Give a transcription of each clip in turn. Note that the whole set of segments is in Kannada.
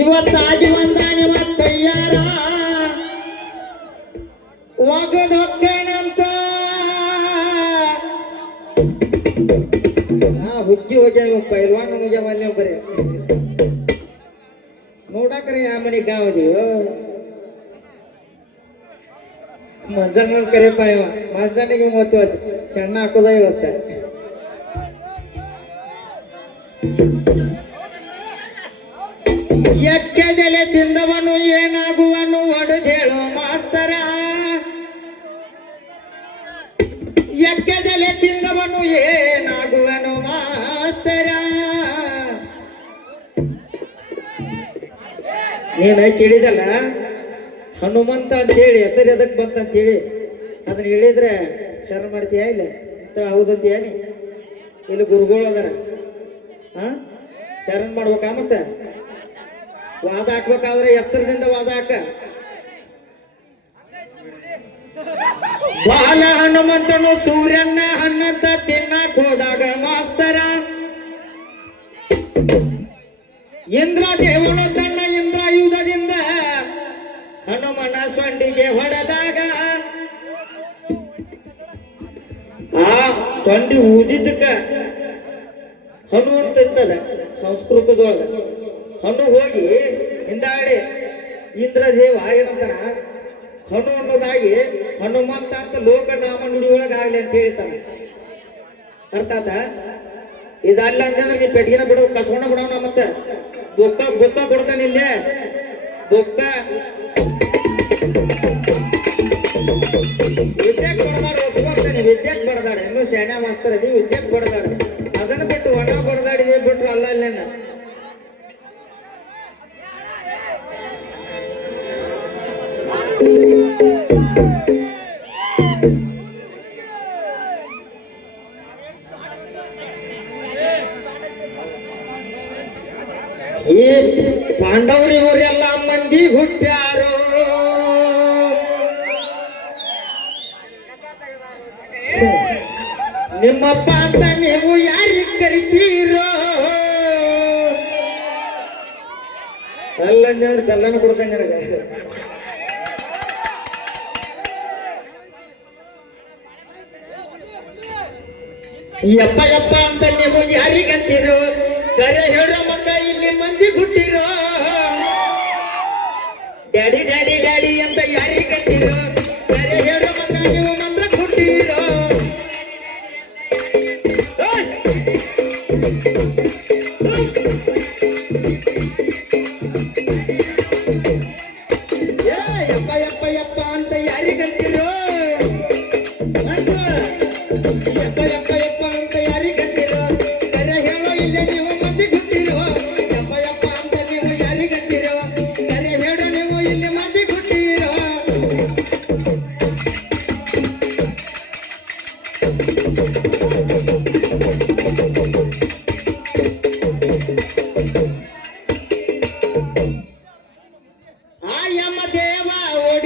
ಇವತ್ತಾಗಿ ಬಂದ ನಿಮ್ಮ ತಯ್ಯಾರ ಒಗದೊಕ್ಕೇನಂತ ಹಾ ಹುಚ್ಚಿ ಹೋಗ್ಯಾವ ಪೈಲ್ವಾನ್ ಹೋಗ್ಯಾವ ಅಲ್ಲಿ ಬರೀ ನೋಡಕ್ರಿ ಆ ಮನೆ ಗಾವದೀವ ಮಂಜಣ್ಣ ಕರೆಯಪ್ಪ ಇವ ಮಂಜಣ್ಣಿಗೆ ಮೂವತ್ತು ಚೆನ್ನ ಹಾಕೋದ ಇವತ್ತ. ಎಕ್ಕೆದೆಲೆ ತಿಂದವನು ಏನಾಗುವನು ಒಡೆದೇಳು ಮಾಸ್ತರ. ಎಕ್ಕೆದೆಲೆ ತಿಂದವನು ಏನಾಗುವನು ಮಾಸ್ತರ. ನೀನ ಕೇಳಿದಲ್ಲ ಹನುಮಂತ ಅಂತೇಳಿ, ಹೆಸರು ಎದಕ್ ಬಂತಂತೇಳಿ ಅದನ್ನ ಹೇಳಿದ್ರೆ ಶರಣ ಮಾಡ್ತೀಯ ಇಲ್ಲ? ಹೌದಂತೀಯ ನೀ? ಇಲ್ಲಿ ಗುರುಗಳು ಅದಾರ. ಹಾ ಶರಣ ಮಾಡ್ಬೇಕಾ ಮತ್ತೆ? ವಾದ ಹಾಕ್ಬೇಕಾದ್ರೆ ಎತ್ತರದಿಂದ ವಾದ ಹಾಕ. ಬಾಲ ಹನುಮಂತನು ಸೂರ್ಯನ ಹಣ್ಣಂತ ತಿನ್ನಕ್ ಹೋದಾಗ ಮಾಸ್ತರ, ಇಂದ್ರ ದೇವನು ತನ್ನ ಇಂದ್ರಾಯುಧದಿಂದ ಹನುಮನ ಸೊಂಡಿಗೆ ಹೊಡೆದಾಗ, ಆ ಸೊಂಡಿ ಊದಿದ್ದಕ್ಕ ಹನುಮಂತ ಇರ್ತದ ಸಂಸ್ಕೃತದೊಳಗ. ಹನು ಹೋಗಿ ಹಿಂದಾಡಿ ಇಂದ್ರದೇವ ಏನಂತಾನ ಹನು ಅನ್ನೋದಾಗಿ ಹನುಮಂತ ಅಂತ ಲೋಕನಾಮ ನುಡಿಯೊಳಗಾಗಲಿ ಅಂತ ಹೇಳ್ತಾನೆ ಅರ್ಥ ಆತ ಇದಲ್ಲ ಅಂತಂದ್ರೆ ನೀ ಪೆಟ್ಟಿಗೆನ ಬಿಡು, ಕಸ್ಕೊಂಡ ಬಿಡೋಣ ಮತ್ತೆ. ಬೊಕ್ಕ ಬೊಕ್ಕ ಕೊಡ್ತಾನೆ ಇಲ್ಲೇ. ಬೊಕ್ಕ. ವಿದ್ಯಾಕ್ ಬಡದಾಡ ಒಪ್ಕೊಳ್ತಾನೆ ವಿದ್ಯಾಕ್ ಬಡದಾಡ. ಇನ್ನು ಶಾಣೆ ಮಾಸ್ತರ್ ಅದಿ ವಿದ್ಯಾಕ್ ಬಡದಾಡ. ಅದನ್ನ ಬಿಟ್ಟು ಒಣ ಬಡದಾಡಿದೆ ಬಿಟ್ರು ಅಲ್ಲ ಅಲ್ಲೇನ ಈ ಪಾಂಡವರು ಇವರೆಲ್ಲ ಮಂದಿ ಹುಟ್ಟ್ಯಾರು. ನಿಮ್ಮಪ್ಪ ಅಂತ ನೀವು ಯಾರಿಗೆ ಕರಿತೀರೋ? ಅಲ್ಲ ಬೆಲ್ಲನ ಕೊಡ್ತೇನೆ ನನಗೆ. ಯಪ್ಪ ಯಪ್ಪ ಅಂತ ನೀವು ಯಾರಿಗಂತೀರೋ ಕರೆ ಹೇಳೋ ಮಕ್ಕ ಇಲ್ಲಿ ಮಂದಿ ಹುಟ್ಟಿರೋ. ಡ್ಯಾಡಿ ಡ್ಯಾಡಿ ಡ್ಯಾಡಿ ಅಂತ ಯಾರಿಗಂತೀರೋ. ಕರೆ ಹೇಳೋ ಮಕ್ಕ ನೀವು ಮಂತ್ರ ಹುಟ್ಟಿರೋ. ಯಪ್ಪ ಯಪ್ಪ ಯಪ್ಪ ಅಂತ ಯಾರಿಗಂತೀರೋ. ಯಪ್ಪ ಯಪ್ಪ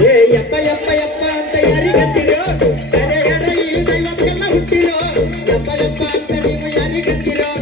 ಏ ಯಪ್ಪ ಯಪ್ಪ ಯಪ್ಪ ಅಂತ ಯಾರಿಗೆ ಅಂತೀರೋ